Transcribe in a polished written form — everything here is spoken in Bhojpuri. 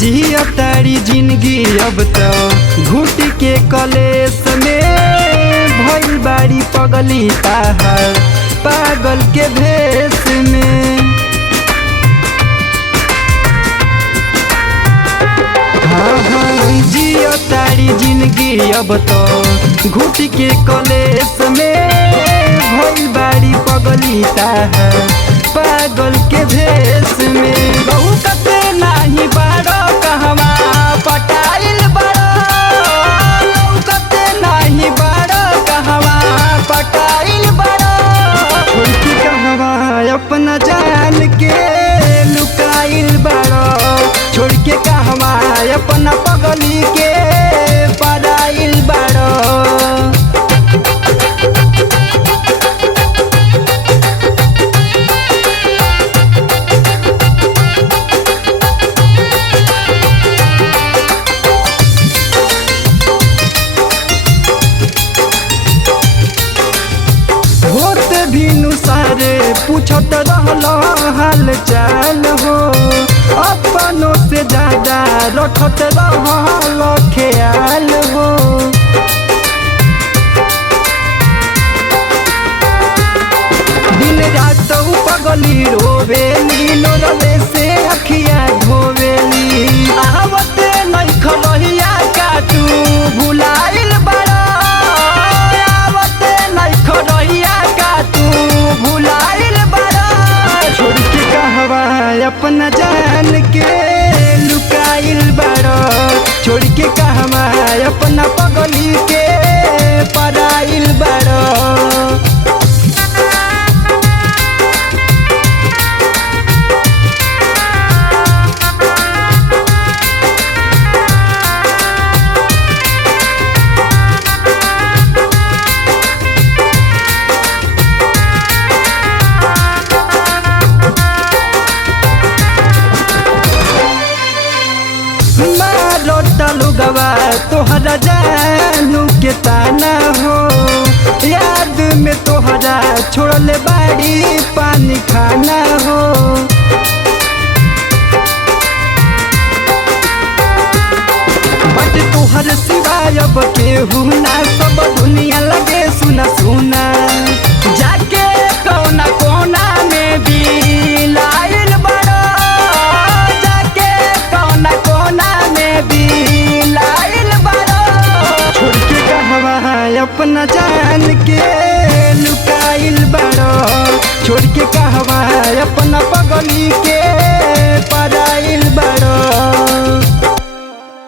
जिया तारी जिंदगी अब तो घुट के कलेस में भइल बाड़ी पगली ताहर पागल के भेष में। हाँ जिया तारी जिंदगी अब तो घुट के कलेस में भइल बाड़ी पगली ताहर पागल के भेष में। बहु कते नाही बाड़ो कहवा पटाइल बड़ो, कते नाही बाड़ो कहवा पटाइल बड़ो। छोड़ के कहवा अपना जान के लुकाइल बड़ो, छोड़ के कहवा अपना पगली के पराइल बड़ो। सारे पूछत रहलो हाल चाल हो, अपनों से ज्यादा रखत रहलो ख्याल हो। दिन रात पगली रोवेली, लोरवे से अखिया धोवेली। आवते नहीं खलहिया का तू भुलाइल बड़ा, आवते नहीं खलहिया का तू भुलाइल बड़ा। छोड़ के कहवा अपना जान के लुकाइल बड़ा, छोड़ के कहवा अपना पगली के पराइल बड़ा। लुगवा तोहरा जानू के ताना हो, याद में तोहरा छोड़ले बाड़ी पानी खाना हो। बट तोहर सिवाय अब केहू ना